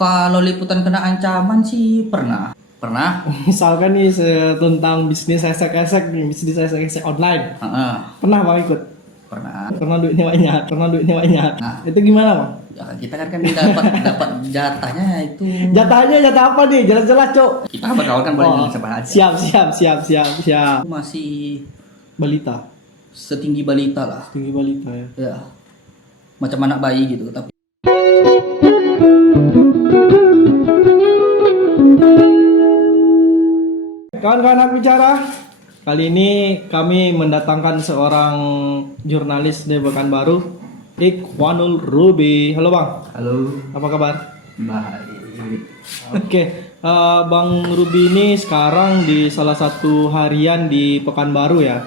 Kalau liputan kena ancaman sih pernah. Pernah. Misalkan nih tentang bisnis esek-esek nih, bisnis esek-esek online. Heeh, Pernah Bang ikut? pernah. Karena duitnya banyak, karena duitnya banyak. Nah. Itu gimana Bang? Ya kan kita kan dapat jatahnya itu. Jatahnya jatah apa nih? Jelas-jelas, Cok. Kita berkawan kan boleh Oh, bilang siapa aja. siap. Masih Balita, setinggi balita lah. tinggi balita ya. Ya. Macam anak bayi gitu, tapi Kawan-kawan hak bicara, kali ini kami mendatangkan seorang jurnalis dari Pekanbaru, Ikhwanul Ruby. Halo Bang, halo, apa kabar? baik. Oke, Bang Ruby ini sekarang di salah satu harian di Pekanbaru ya.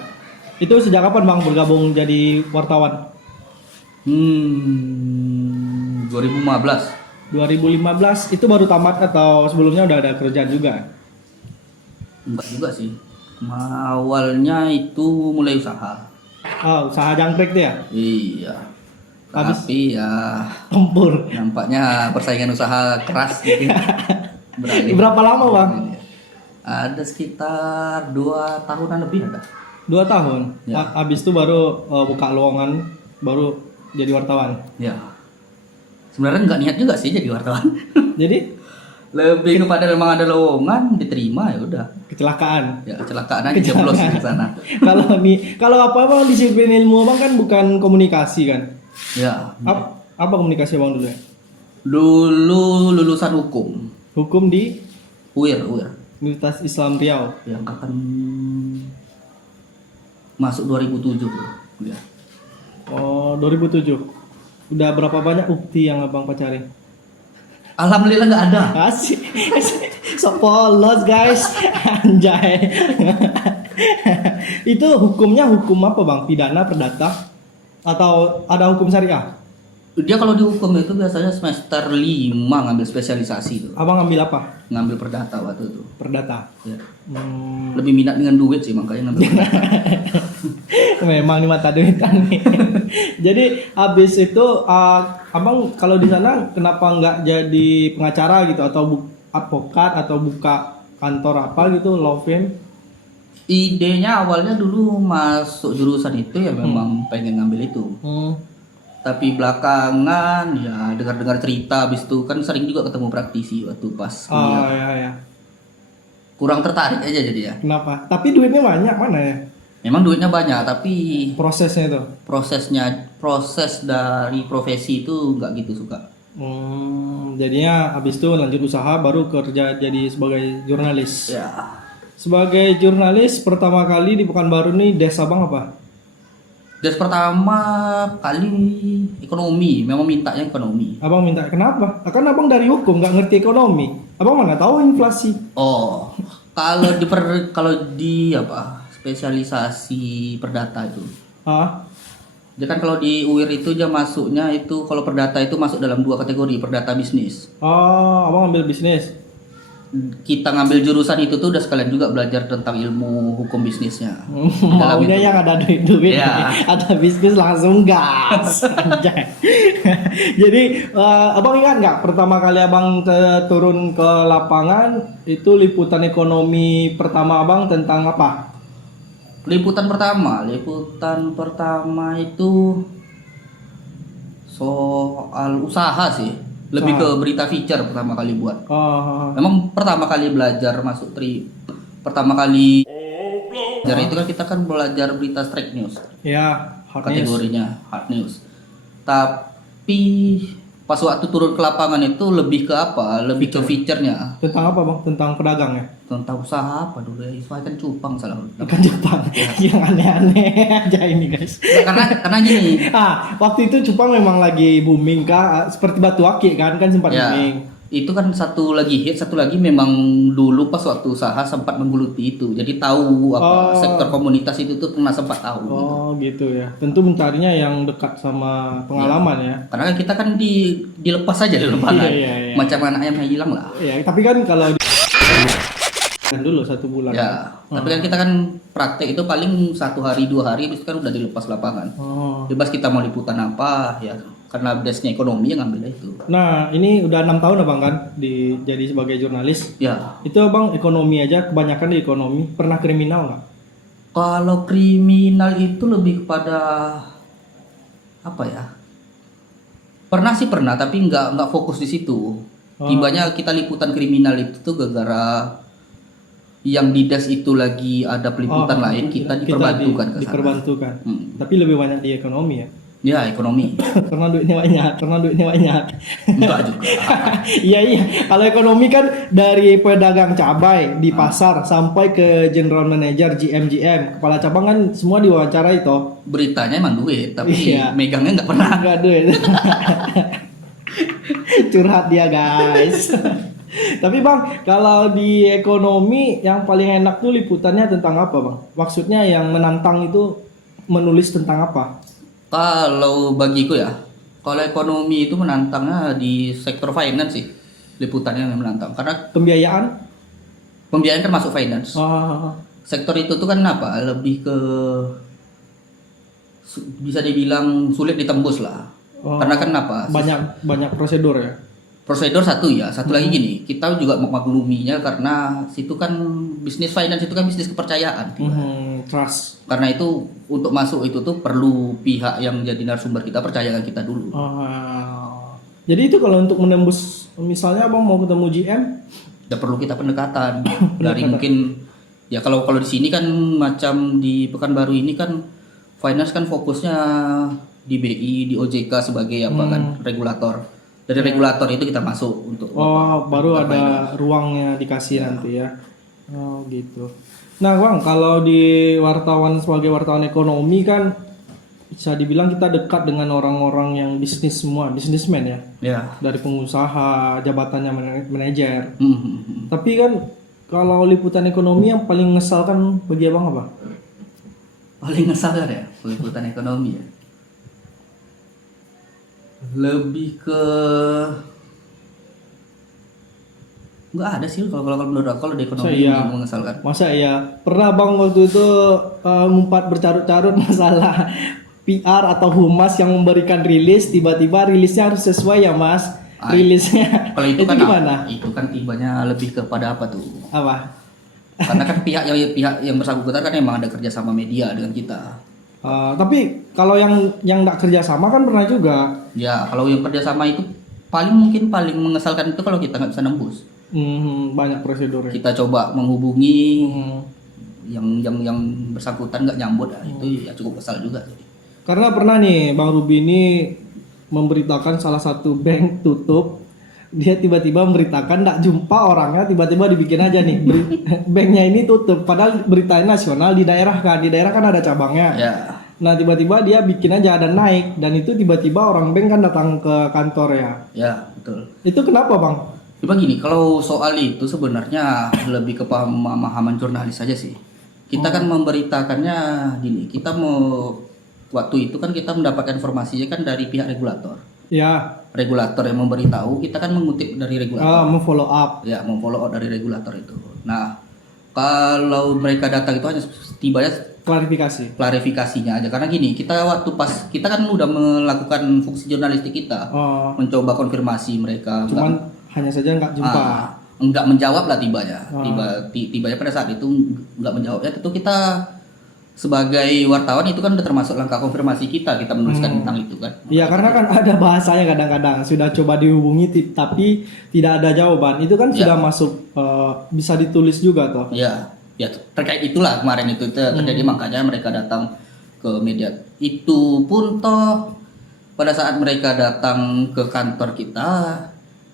Itu sejak kapan Bang bergabung jadi wartawan? 2015. 2015 itu baru tamat atau sebelumnya udah ada kerjaan juga? Enggak juga sih. Awalnya itu mulai usaha. Oh, usaha jangkrik tuh ya? Iya. Habis? Tapi ya Tempur. nampaknya persaingan usaha keras gitu. Beralih. Berapa lama Bang? Ada sekitar 2 tahunan lebih ada. 2 tahun. Ya. Habis itu baru buka lowongan, baru jadi wartawan. Ya. Sebenarnya nggak niat juga sih jadi wartawan. Jadi Lebih kepada memang ada lowongan diterima ya udah. kecelakaan. Ya kecelakaan aja jeblos di sana. Kalau apa disiplin ilmu Abang kan bukan komunikasi kan? Ya. Apa komunikasi Abang dulu ya? Dulu lulusan hukum. Hukum di UIR. Universitas Islam Riau. Yang akan masuk 2007 kuliah. Oh, 2007. Udah berapa banyak ukti yang Abang pacarin? Alhamdulillah nggak ada. Asik. So polos guys. Anjay. Itu hukumnya hukum apa Bang? Pidana, perdata? Atau ada hukum syariah? Dia kalau dihukum itu biasanya semester 5 ngambil spesialisasi tuh. Abang ngambil apa? Ngambil perdata waktu itu. Perdata. Ya. Hmm, Lebih minat dengan duit sih makanya ngambil perdata. memang nih mata duitan nih. Jadi habis itu Abang kalau di sana kenapa nggak jadi pengacara gitu atau advokat atau buka kantor apa gitu law firm? Idenya awalnya dulu masuk jurusan itu ya memang pengen ngambil itu. Tapi belakangan ya dengar-dengar cerita habis itu kan sering juga ketemu praktisi waktu pas Oh kuliah. ya. Kurang tertarik aja jadi ya. Kenapa? Tapi duitnya banyak mana ya? Memang duitnya banyak tapi Prosesnya itu. proses dari profesi itu nggak gitu suka. Jadinya habis itu lanjut usaha baru kerja jadi sebagai jurnalis. Ya. Sebagai jurnalis pertama kali di Pekanbaru nih des Abang apa? Des pertama kali ekonomi, memang mintanya ekonomi. Abang minta kenapa? Kan Abang dari hukum nggak ngerti ekonomi. Abang mana tahu inflasi? Oh, kalau di apa? Spesialisasi perdata itu. Ah, Dia kan kalau di UIR itu dia masuknya itu kalau perdata itu masuk dalam 2 kategori, perdata bisnis. oh, Abang ambil bisnis. Kita ngambil jurusan itu tuh udah sekalian juga belajar tentang ilmu hukum bisnisnya. Dalam Maunya itu. yang ada duit, Iya. ada bisnis langsung gas. Anjay. Jadi Abang ingat nggak pertama kali Abang turun ke lapangan itu liputan ekonomi pertama Abang tentang apa? Liputan pertama itu soal usaha sih. Lebih ke berita feature pertama kali buat. Oh, Memang pertama kali belajar masuk pertama kali belajar itu kan kita kan belajar berita straight news. ya, hot news. Kategorinya hard news. Tapi pas waktu turun ke lapangan itu lebih ke apa? Lebih ke feature-nya. Tentang apa Bang? Tentang pedagang ya? Tentang usaha apa dulu ya? Ikan cupang salah. Ikan Jepang. Yang aneh-aneh aja ini guys. Ya, karena gini. Waktu itu cupang memang lagi booming kah? Seperti batu akik kan sempat Ya, booming. itu kan satu lagi hit, satu lagi memang dulu pas waktu usaha sempat menggeluti itu. Jadi tahu apa sektor komunitas itu tuh pernah sempat tahu gitu. Oh gitu ya. Tentu mencarinya yang dekat sama pengalaman ya. Karena kan kita kan dilepas aja di lapangan. Iya. Macam anak ayam yang hilang lah. Ya, tapi kan kalau kan dulu 1 bulan. Ya, tapi kan kita kan praktek itu paling 1 hari 2 hari, habis itu kan udah dilepas lapangan. Oh. Bebas kita mau liputan apa, ya karena base-nya ekonomi yang ngambil itu. Nah, ini udah 6 tahun abang kan jadi sebagai jurnalis. Ya, Itu abang ekonomi aja, kebanyakan di ekonomi. Pernah kriminal nggak? kalau kriminal itu lebih kepada apa ya? Pernah sih pernah, tapi nggak fokus di situ. Tibanya kita liputan kriminal itu tuh gara-gara yang di DAS itu lagi ada peliputan lain, kita diperbantukan ke sana. Diperbantukan. Tapi lebih banyak di ekonomi ya. Ya, ekonomi. Karena duitnya banyak. Enggak juga. Iya. Kalau ekonomi kan dari pedagang cabai di pasar sampai ke general manager, GM, kepala cabang kan semua diwawancarai toh. Beritanya emang duit, tapi Iya. megangnya nggak pernah. Enggak duit. Curhat dia guys. Tapi bang, kalau di ekonomi yang paling enak tuh liputannya tentang apa bang? Maksudnya yang menantang itu menulis tentang apa? Kalau bagiku ya, kalau ekonomi itu menantangnya di sektor finance sih, liputannya yang menantang. Karena pembiayaan kan masuk finance. Sektor itu tuh kan apa? Lebih ke bisa dibilang sulit ditembus lah. Karena kan apa? Banyak prosedur ya. Prosedur satu ya, satu lagi gini, kita juga memakluminya karena situ kan bisnis finance itu kan bisnis kepercayaan. Trust. Karena itu untuk masuk itu tuh perlu pihak yang jadi narasumber kita percayakan kita dulu. Jadi itu kalau untuk menembus, misalnya abang mau ketemu GM, Udah perlu kita pendekatan dari mungkin ya kalau di sini kan macam di Pekanbaru ini kan finance kan fokusnya di BI, di OJK sebagai apa kan regulator. Dari regulator itu kita masuk untuk baru ada ruangnya dikasih nanti ya. Oh gitu. Nah bang, kalau di sebagai wartawan ekonomi kan bisa dibilang kita dekat dengan orang-orang yang bisnis semua, bisnismen ya. Ya. Dari pengusaha, jabatannya manajer. Tapi kan kalau liputan ekonomi yang paling ngesalkan bagi abang apa? Paling ngesalkan ya liputan ekonomi ya. Lebih ke nggak ada sih kalau menurut aku kalau di ekonomi yang mengesalkan. Masa iya pernah bang waktu itu ngumpat bercarut-carut masalah PR atau humas yang memberikan rilis, tiba-tiba rilisnya harus sesuai ya mas rilisnya. Kalau itu kan gimana? Itu kan tibanya lebih kepada apa tuh? Apa? Karena kan pihak yang bersangkutan kan emang ada kerja sama media dengan kita. Tapi kalau yang nggak kerja sama kan pernah juga. Ya kalau yang kerja sama itu paling mengesalkan itu kalau kita nggak bisa nembus. Banyak prosedurnya. Kita coba menghubungi yang bersangkutan nggak nyambut, itu ya cukup kesal juga. Karena pernah nih Bang Ruby ini memberitakan salah satu bank tutup, dia tiba-tiba memberitakan nggak jumpa orangnya, tiba-tiba dibikin aja nih banknya ini tutup, padahal beritanya nasional di daerah kan ada cabangnya. Ya. Nah tiba-tiba dia bikin aja ada naik, dan itu tiba-tiba orang bank kan datang ke kantor ya. Ya betul. Itu kenapa bang? Coba gini, kalau soal itu sebenarnya lebih ke pemahaman jurnalis saja sih. Kita kan memberitakannya gini, waktu itu kan kita mendapatkan informasinya kan dari pihak regulator. Ya. Regulator yang memberitahu, kita kan mengutip dari regulator. Memfollow up. Ya, memfollow up dari regulator itu. Nah, kalau mereka datang itu hanya tibanya klarifikasinya aja. Karena gini, kita kita kan udah melakukan fungsi jurnalistik kita, mencoba konfirmasi mereka. Cuman hanya saja nggak jumpa. Nggak menjawab lah tibanya. Tibanya pada saat itu nggak menjawabnya. Tentu kita sebagai wartawan itu kan udah termasuk langkah konfirmasi kita menuliskan tentang itu kan. Iya, karena kan ada bahasanya kadang-kadang sudah coba dihubungi tapi tidak ada jawaban. Itu kan sudah masuk bisa ditulis juga toh. Iya. Ya terkait itulah kemarin itu terjadi, makanya mereka datang ke media. Itu pun toh pada saat mereka datang ke kantor kita,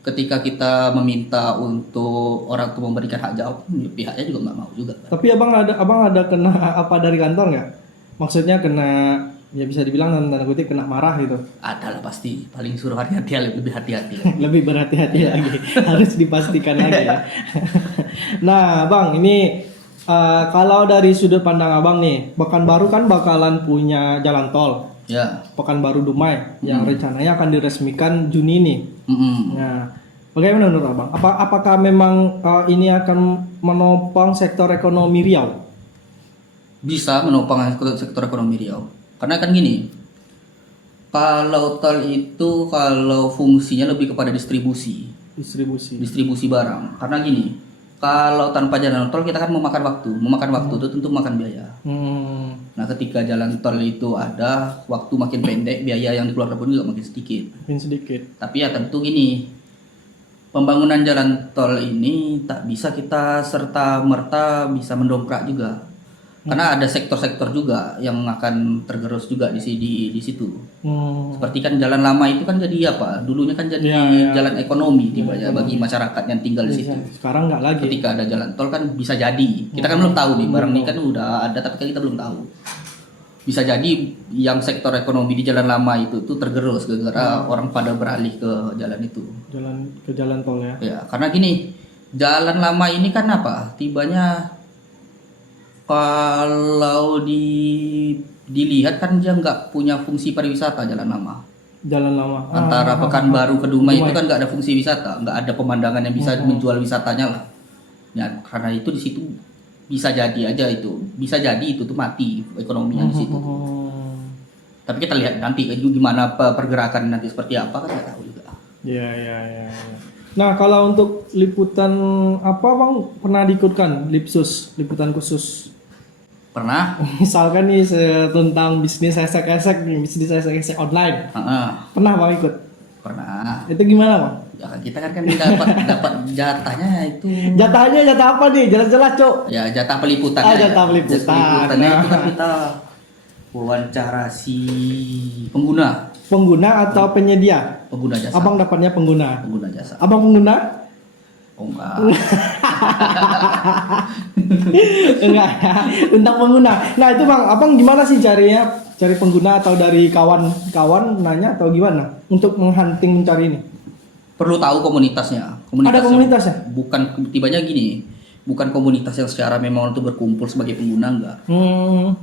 ketika kita meminta untuk orang itu memberikan hak jawab, pihaknya juga nggak mau juga. Tapi abang ada kena apa dari kantor nggak? Maksudnya kena, ya bisa dibilang tanda kutip kena marah gitu. Ada lah pasti, paling suruh lebih hati-hati. Lebih berhati-hati lagi, harus dipastikan lagi ya. Nah bang, ini kalau dari sudut pandang abang nih, Pekanbaru kan bakalan punya jalan tol. Ya. Pekanbaru Dumai yang rencananya akan diresmikan Juni ini. Nah, bagaimana menurut abang? Apakah memang ini akan menopang sektor ekonomi Riau? Bisa menopang sektor ekonomi Riau. Karena kan gini, Kalau tol itu kalau fungsinya lebih kepada distribusi barang. Karena gini, kalau tanpa jalan tol kita kan memakan waktu itu tentu makan biaya. Nah, ketika jalan tol itu ada, waktu makin pendek, biaya yang dikeluarkan pun juga makin sedikit. Tapi ya tentu gini, pembangunan jalan tol ini tak bisa kita serta merta bisa mendongkrak juga. Karena ada sektor-sektor juga yang akan tergerus juga di situ. Seperti kan jalan lama itu kan jadi apa? Dulunya kan jadi jalan ekonomi bagi masyarakat yang tinggal di situ. Sekarang nggak lagi. Ketika ada jalan tol kan bisa jadi. Kita kan belum tahu nih, barang ini kan udah ada tapi kan kita belum tahu. Bisa jadi yang sektor ekonomi di jalan lama itu tuh tergerus gara-gara orang pada beralih ke jalan itu. Jalan tol ya. Ya, karena gini, jalan lama ini kan apa? Tibanya kalau dilihat kan dia nggak punya fungsi pariwisata jalan lama. Antara Pekanbaru ke Dumai itu kan nggak ada fungsi wisata, nggak ada pemandangan yang bisa menjual wisatanya lah. Ya, karena itu di situ bisa jadi itu tuh mati ekonominya di situ. Tapi kita lihat nanti gimana pergerakan nanti seperti apa kan nggak tahu juga. Iya. Nah, kalau untuk liputan apa Bang pernah diikutkan liputan khusus? Pernah. Misalkan nih tentang bisnis esek-esek online. Pernah Bang ikut? Pernah. Itu gimana Bang? Ya, kita kan dapat jatahnya itu. Jatah apa nih? Jelas-jelas, Cok. Ya, jatah peliputan. Jatah peliputan. Peliputannya itu kan kita wawancara si pengguna. Pengguna atau penyedia? Pengguna jasa. Abang dapatnya pengguna. Pengguna jasa. Abang pengguna? Oh, enggak. Enggak ya. Tentang pengguna. Nah, itu Bang, Abang gimana sih cari pengguna atau dari kawan-kawan nanya atau gimana untuk menghunting mencari ini? Perlu tahu komunitasnya. Ada komunitasnya? Bukan tibanya gini. Bukan komunitas yang secara memang untuk berkumpul sebagai pengguna, enggak.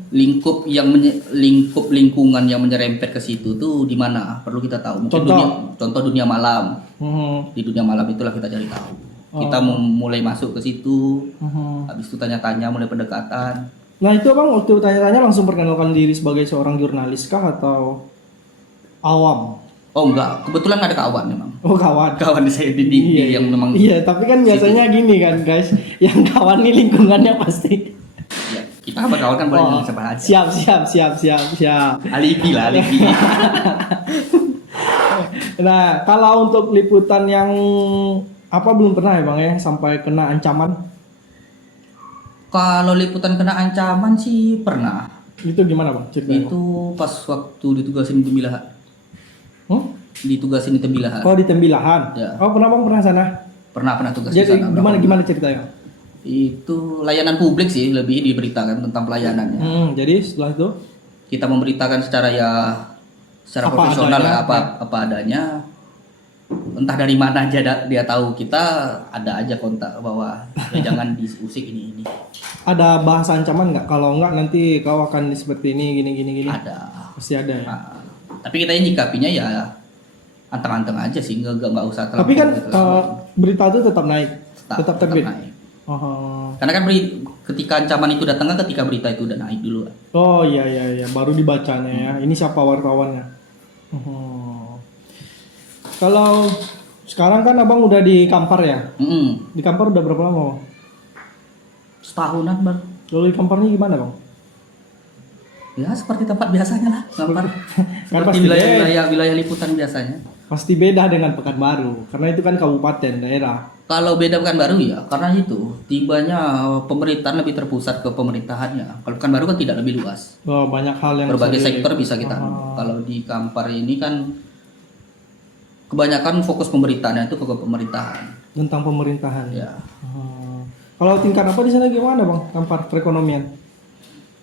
Lingkup lingkungan yang menyerempet ke situ tuh di mana? Perlu kita tahu. Mungkin contoh dunia malam. Di dunia malam itulah kita cari tahu. Kita mulai masuk ke situ. Habis itu tanya-tanya, mulai pendekatan. Nah, itu Bang waktu tanya-tanya langsung perkenalkan diri sebagai seorang jurnalis kah atau awam? Oh enggak, kebetulan ada kawan memang. Oh, kawan Saya yang memang. Iya, tapi kan biasanya gini kan guys, yang kawan nih lingkungannya pasti. Ya, kita berkawan kan boleh siapa aja. Siap. Alibi. Nah, kalau untuk liputan yang apa belum pernah ya Bang ya sampai kena ancaman? Kalau liputan kena ancaman sih pernah. Itu gimana Bang? Ceritanya. Itu pas waktu ditugasin di Tembilahan. Ditugasin di Tembilahan. Oh, di Tembilahan. Ya. Oh, pernah Bang pernah sana? Pernah tugas di Jadi sana. gimana ceritanya? Itu layanan publik sih, lebih diberitakan tentang pelayanannya. Jadi setelah itu kita memberitakan secara profesional apa adanya. Entah dari mana aja dia tahu kita, ada aja kontak bahwa jangan diusik ini. Ada bahasa ancaman nggak? Kalau nggak nanti kau akan seperti ini gini. Ada. Pasti ada ya. Tapi kita nyikapinya ya anteng-anteng aja sih, nggak usah terlalu. Tapi kan berita itu tetap naik, tetap terbit. Naik. Karena kan ketika ancaman itu datang kan ketika berita itu udah naik dulu. Oh iya, baru dibacanya ya. Ini siapa wartawannya? Kalau sekarang kan Abang udah di Kampar ya? Di Kampar udah berapa lama Bang? Setahunan Bang. Lalu di Kamparnya gimana Bang? Ya seperti tempat biasanya lah, Kampar. Seperti wilayah liputan biasanya. Pasti beda dengan Pekanbaru, karena itu kan kabupaten daerah. Kalau beda Pekanbaru ya, karena itu tibanya pemerintahan lebih terpusat ke pemerintahannya. Kalau Pekanbaru kan tidak lebih luas. Oh, banyak hal yang berbagai sektor bisa kita. Kalau di Kampar ini kan kebanyakan fokus pemerintahannya itu ke pemerintahan. Tentang pemerintahan. Ya. Kalau tingkat apa di sana gimana Bang? Kampar perekonomian?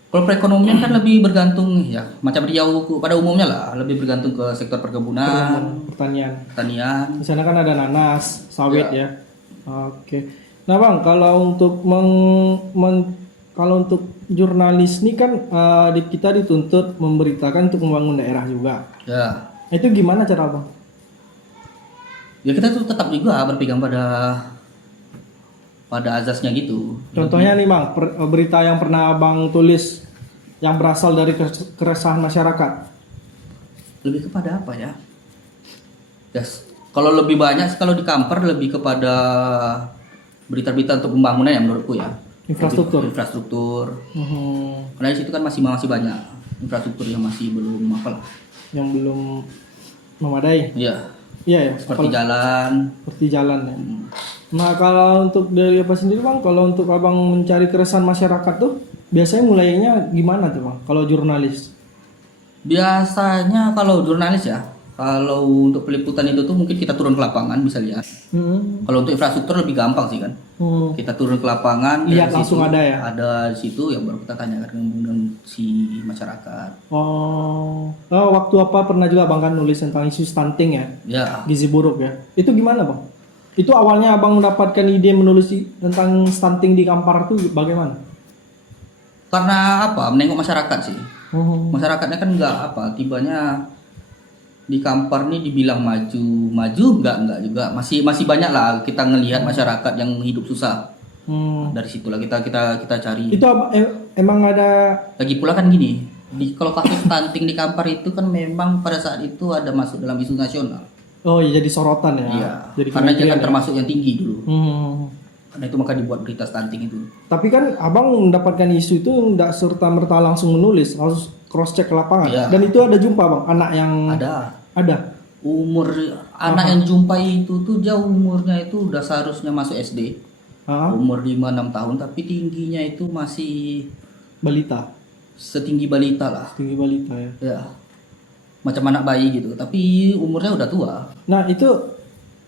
Kalau perekonomian kan lebih bergantung ya macam Riau pada umumnya lah, lebih bergantung ke sektor perkebunan, pertanian. Di sana kan ada nanas, sawit ya. Oke. Nah Bang, kalau untuk kalau untuk jurnalis ini kan kita dituntut memberitakan untuk membangun daerah juga. Ya. Itu gimana cara Bang? Ya kita tuh tetap juga berpegang pada azasnya gitu. Contohnya nih Bang, berita yang pernah Abang tulis yang berasal dari keresahan masyarakat. Lebih kepada apa ya? Yes. Kalau lebih banyak, kalau di Kampar lebih kepada berita-berita untuk pembangunan ya menurutku ya. Infrastruktur. Infrastruktur. Mhm. Karena di situ kan masih banyak infrastruktur yang masih belum apa lah. Yang belum memadai. Iya. Iya ya. Seperti jalan. Seperti jalan ya. Nah kalau untuk dari apa sendiri bang, kalau untuk abang mencari keresahan masyarakat tuh biasanya mulainya gimana tuh bang? Kalau jurnalis? Biasanya kalau jurnalis ya, kalau untuk peliputan itu tuh mungkin kita turun ke lapangan bisa lihat. Kalau untuk infrastruktur lebih gampang sih kan. Kita turun ke lapangan, Lihat dari langsung situ, ada ya? Ada di situ yang baru kita tanyakan dengan si masyarakat. Oh, waktu apa pernah juga bang kan nulis tentang isu stunting ya, Ya, gizi buruk ya. Itu gimana bang? Itu awalnya abang mendapatkan ide menulis tentang stunting di Kampar tuh bagaimana? karena apa? Menengok masyarakat sih. Masyarakatnya kan nggak apa, tibanya di Kampar nih dibilang maju nggak juga, masih banyak lah kita ngelihat masyarakat yang hidup susah. Dari situlah kita cari. Itu emang ada. Lagi pula kan gini, kalau kasus stunting di Kampar itu kan memang pada saat itu ada masuk dalam isu nasional. Oh iya, jadi sorotan ya. Iya. Jadi Karena dia kan kementerian ya? termasuk yang tinggi dulu. Karena itu maka dibuat berita stunting itu. Tapi kan abang mendapatkan isu itu tidak serta merta langsung menulis, harus cross check ke lapangan. Iya. Dan itu ada jumpa bang, anak yang ada. Umur anak yang jumpai itu tuh dia umurnya itu udah seharusnya masuk SD. Umur 5-6 tahun tapi tingginya itu masih Balita. setinggi balita lah. Tinggi balita ya. Ya. Macam anak bayi gitu, tapi umurnya udah tua. Nah itu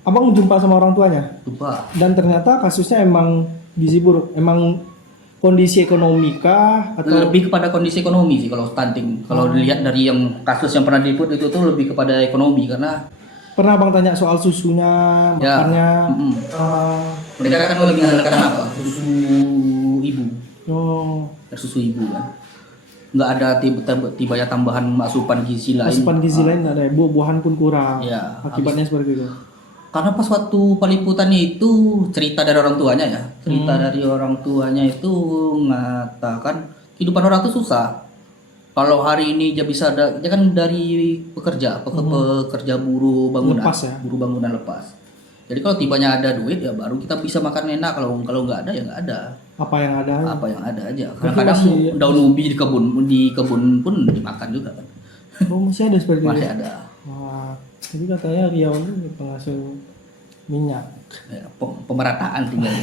abang jumpa sama orang tuanya. Tua. Dan ternyata kasusnya emang gizi buruk, emang kondisi ekonomi kah atau Lebih kepada kondisi ekonomi sih kalau stunting. Kalau dilihat dari yang kasus yang pernah diliput itu tuh lebih kepada ekonomi karena pernah abang tanya soal susunya, ya, makannya? mereka kan lebih mengandalkan apa? Susu ibu. Oh, Susu ibu kan. Nggak ada tiba-tiba tambahan asupan gizi lain. asupan gizi lain nggak ada, ya? Buah-buahan pun kurang. Ya, Akibatnya seperti itu. karena pas waktu peliputannya itu cerita dari orang tuanya ya, dari orang tuanya itu mengatakan kehidupan orang tuh susah. Kalau hari ini dia bisa dia kan dari pekerja buruh bangunan, Lepas ya? buruh bangunan lepas. Jadi kalau tibanya ada duit ya baru kita bisa makan enak. Kalau nggak ada ya nggak ada. Apa yang ada? Apa yang ada aja. Tapi Kadang-kadang masih- daun ubi di kebun pun dimakan juga kan. Oh, masih ada seperti itu. Masih ada. Wah, jadi katanya Riau ini penghasil minyak. Ya, pemerataan tinggal.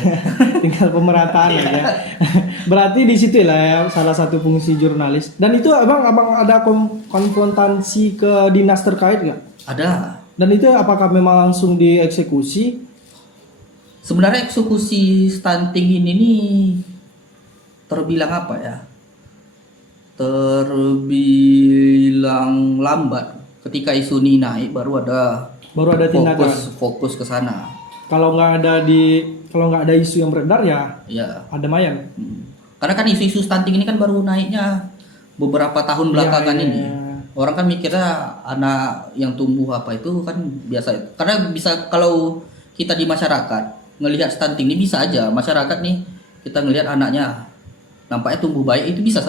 Tinggal pemerataan ya. Berarti di situ lah ya salah satu fungsi jurnalis. Dan itu abang ada konfrontasi ke dinas terkait nggak? Ada. Dan itu apakah memang langsung dieksekusi? Sebenarnya eksekusi stunting ini nih terbilang apa ya? Terbilang lambat. Ketika isu ini naik baru ada tindakan. fokus ke sana. Kalau nggak ada isu yang beredar ya Ya. ada mayang. Karena kan isu-isu stunting ini kan baru naiknya beberapa tahun belakangan Iya, ini. iya. Orang kan mikirnya anak yang tumbuh apa itu kan biasa. Karena bisa kalau kita di masyarakat ngelihat stunting ini bisa aja masyarakat nih kita ngelihat anaknya nampaknya tumbuh baik itu bisa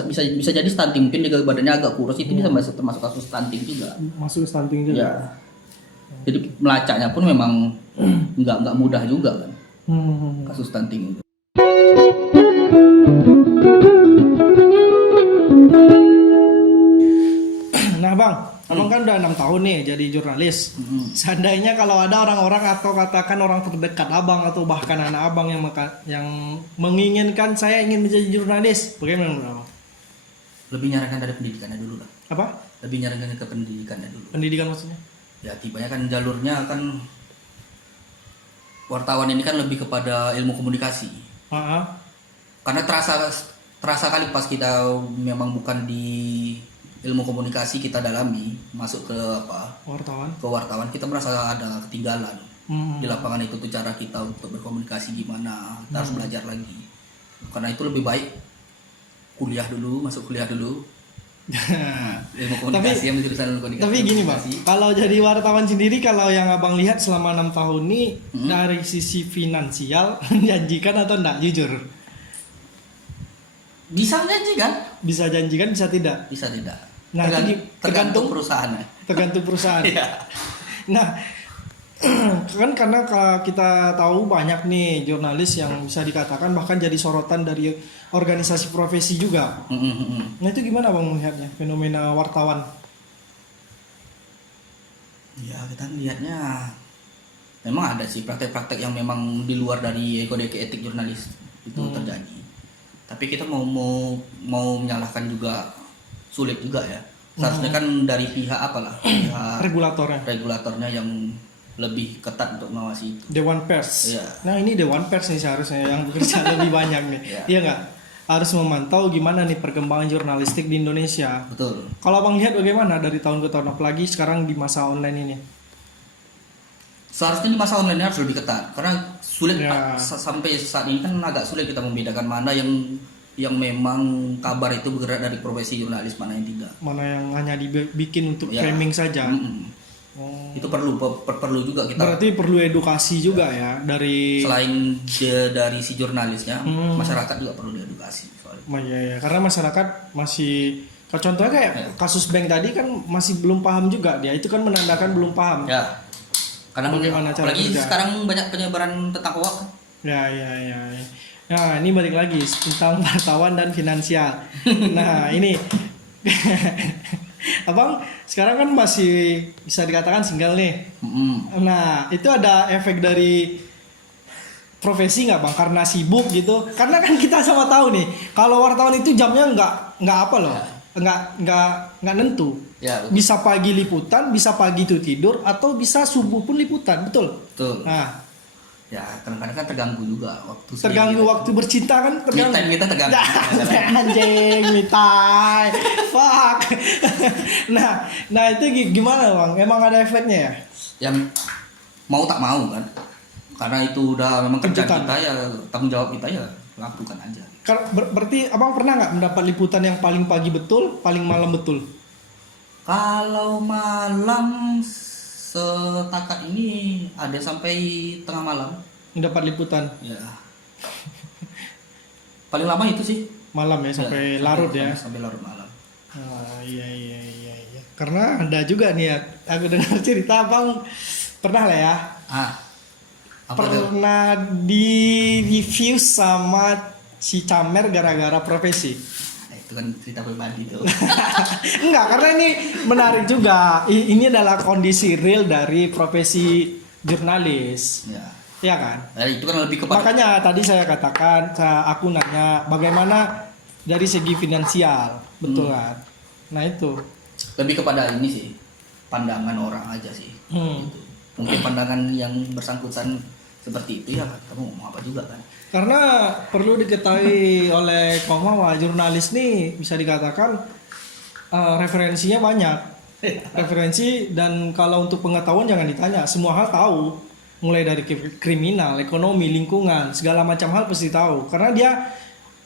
jadi stunting, mungkin dia badannya agak kurus itu bisa termasuk kasus stunting juga. Masuk stunting juga. Ya. Jadi melacaknya pun memang nggak mudah juga kan kasus stunting itu. Nah bang, abang kan udah 6 tahun nih jadi jurnalis. Seandainya kalau ada orang-orang atau katakan orang terdekat abang atau bahkan anak abang yang menginginkan saya ingin menjadi jurnalis, bagaimana menurut abang? Lebih nyarankan dari pendidikannya dulu lah. Apa? Lebih nyarankan ke pendidikannya dulu. Pendidikan maksudnya? Ya tibanya kan jalurnya kan wartawan ini kan lebih kepada ilmu komunikasi. Karena terasa kali pas kita memang bukan di ilmu komunikasi kita dalami masuk ke wartawan kita merasa ada ketinggalan. Di lapangan itu tuh cara kita untuk berkomunikasi gimana, kita harus belajar lagi. Karena itu lebih baik masuk kuliah dulu. Ilmu komunikasi yang jurusan ilmu komunikasi. Tapi gini bang, kalau jadi wartawan sendiri, kalau yang abang lihat selama 6 tahun ini dari sisi finansial menjanjikan atau enggak, jujur? Bisa menjanjikan? Bisa janjikan, bisa tidak? Bisa tidak. Nah, itu tergantung perusahaan. tergantung perusahaan. Iya. Nah, kan karena kita tahu banyak nih jurnalis yang bisa dikatakan bahkan jadi sorotan dari organisasi profesi juga. Nah, itu gimana Bang melihatnya fenomena wartawan? Ya, kita lihatnya memang ada sih praktek-praktek yang memang di luar dari kode etik jurnalis itu terjadi. Tapi kita mau menyalahkan juga sulit juga ya. Seharusnya kan dari pihak apalah, pihak regulatornya yang lebih ketat untuk mengawasi itu. Dewan Pers. Iya. Nah, ini Dewan Pers nih seharusnya yang bekerja lebih banyak nih. Iya nggak? Harus memantau gimana nih perkembangan jurnalistik di Indonesia. Betul. Kalau Abang lihat bagaimana dari tahun ke tahun, apalagi sekarang di masa online ini? Seharusnya di masa online harus lebih ketat karena sulit Ya. sampai saat ini kan agak sulit kita membedakan mana yang memang kabar itu bergerak dari profesi jurnalis, mana yang tidak. Mana yang hanya dibikin untuk Ya. framing saja. Oh. Itu perlu juga kita. Berarti perlu edukasi juga ya dari. Selain dari si jurnalisnya, masyarakat juga perlu diedukasi soalnya. Ya, karena masyarakat masih, contohnya kayak kasus bank tadi kan masih belum paham juga dia. Itu kan menandakan belum paham. Ya. Karena Bagaimana cara apalagi kerja? sekarang banyak penyebaran tentang hoax. Ya. Nah, ini balik lagi tentang wartawan dan finansial. Nah, ini Abang sekarang kan masih bisa dikatakan single nih. Nah, itu ada efek dari profesi nggak Bang? Karena sibuk gitu. Karena kan kita sama tahu nih, kalau wartawan itu jamnya nggak apa loh, nggak nentu. Ya, betul. Bisa pagi liputan, bisa pagi itu tidur, atau bisa subuh pun liputan, betul? Betul. Nah, Ya, kadang-kadang kan terganggu juga waktu terganggu sendiri. waktu bercinta kan terganggu. Me time kita terganggu. Anjing, me time. Fuck. Nah itu gimana Bang? Emang ada efeknya ya? Yang mau tak mau kan. Karena itu udah memang kerjaan Tuntutan. kita ya, tanggung jawab kita ya, lakukan aja. Berarti Abang pernah nggak mendapat liputan yang paling pagi betul, paling malam betul? Kalau malam setakat ini ada sampai tengah malam. Mendapat liputan Ya. Paling lama itu sih. malam ya, sampai larut ya. Sampai larut malam. Iya. Karena ada juga nih ya, aku dengar cerita Abang pernah lah ya. Apa tuh? Pernah di review sama si Camer gara-gara profesi. Itu kan cerita pribadi tuh. Enggak, karena ini menarik juga. Ini adalah kondisi real dari profesi jurnalis. Ya. Ya kan? Itu kan lebih kepada Makanya tadi saya katakan, aku nanya bagaimana dari segi finansial, betul kan? Nah itu. lebih kepada ini sih, pandangan orang aja sih. Gitu. Mungkin pandangan yang bersangkutan seperti itu ya, kamu mau apa juga kan? Karena perlu diketahui oleh kaum bahwa jurnalis nih bisa dikatakan referensinya banyak. Referensi, dan kalau untuk pengetahuan jangan ditanya, semua hal tahu. Mulai dari kriminal, ekonomi, lingkungan, segala macam hal pasti tahu. Karena dia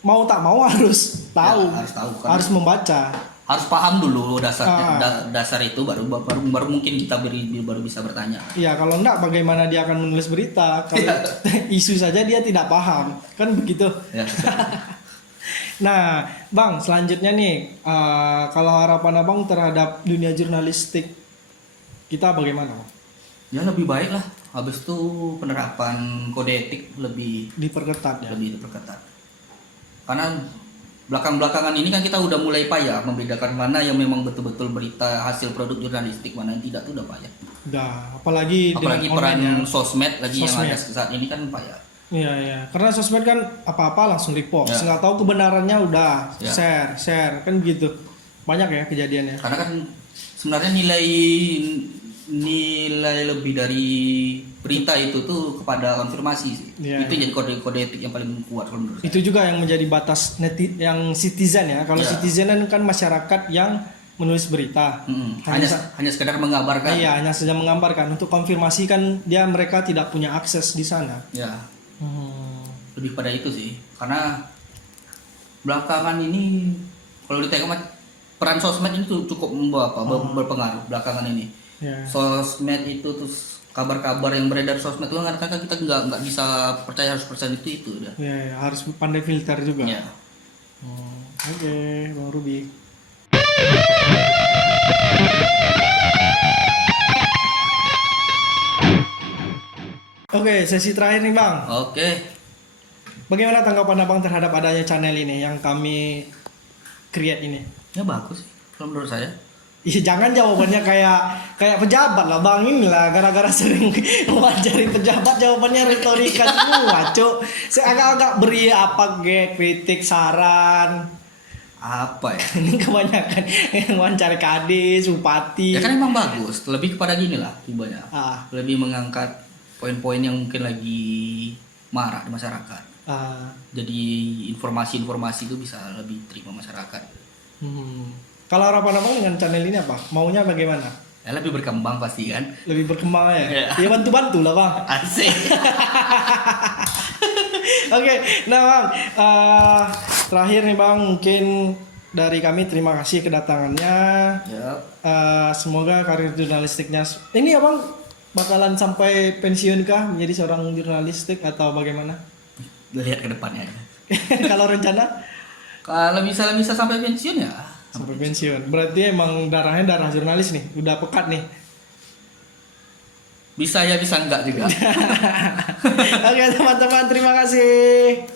mau tak mau harus tahu, Ya, harus tahu kan? harus membaca. Harus paham dulu dasarnya, dasar itu baru mungkin kita baru bisa bertanya. Iya, kalau enggak bagaimana dia akan menulis berita kalau isu saja dia tidak paham, kan begitu. Ya. Nah, Bang, selanjutnya nih, kalau harapan Abang terhadap dunia jurnalistik kita bagaimana, Bang? Ya lebih baik lah. Habis itu penerapan kode etik lebih Diperketat ya. diperketat. Karena belakangan ini kan kita udah mulai payah membedakan mana yang memang betul-betul berita hasil produk jurnalistik, mana yang tidak, tuh udah payah. Udah, apalagi Apalagi dengan peran online-nya. sosmed lagi Sosmed. yang ada saat ini kan payah. Iya. Karena sosmed kan apa-apa langsung repost. Ya. Nggak tahu kebenarannya udah Ya. share kan begitu. Banyak ya kejadiannya. Karena kan sebenarnya nilai lebih dari berita itu tuh kepada konfirmasi sih. Iya. Itu jadi kode etik yang paling kuat kalau menurut saya. Itu juga yang menjadi batas yang citizen ya. Kalau Ya. citizen kan masyarakat yang menulis berita. Hanya sekedar mengabarkan. Iya, hanya saja menggambarkan. Untuk konfirmasi kan mereka tidak punya akses di sana. Ya, lebih pada itu sih. Karena belakangan ini kalau ditengok peran sosmed ini tuh cukup berpengaruh belakangan ini. Ya. Sosmed itu terus kabar-kabar yang beredar sosmed itu kadang-kadang kita nggak bisa percaya 100% itu udah. Ya, harus pandai filter juga. Ya. Oke, Bang Ruby. Oke, sesi terakhir nih Bang. Oke. Bagaimana tanggapan Abang terhadap adanya channel ini yang kami create ini? Ya bagus sih kalau menurut saya. Ih, jangan jawabannya kayak pejabat lah Bang, inilah gara-gara sering wawancari pejabat jawabannya retorika semua, Cuk. Saya agak-agak beri apa kritik, saran. Apa ya? Ini kebanyakan yang wawancari kadis, bupati. Ya kan emang bagus, lebih kepada gini lah tibanya. Ah, Lebih mengangkat poin-poin yang mungkin lagi marak di masyarakat. ah, Jadi informasi-informasi itu bisa lebih terima masyarakat. Kalau harapan Abang dengan channel ini apa? Maunya bagaimana? Ya lebih berkembang pasti kan. Lebih berkembang ya? Iya. Ya bantu-bantu lah Bang. Asik. Oke, nah Bang, terakhir nih Bang, mungkin dari kami terima kasih kedatangannya. Ya. Semoga karir jurnalistiknya ini ya Bang bakalan sampai pensiun kah menjadi seorang jurnalistik atau bagaimana? Lihat ke depannya aja. Kalau rencana Kalau bisa sampai pensiun ya. sampai pensiun. Berarti emang darahnya darah jurnalis nih, udah pekat nih. Bisa ya bisa enggak juga. Oke teman-teman, terima kasih.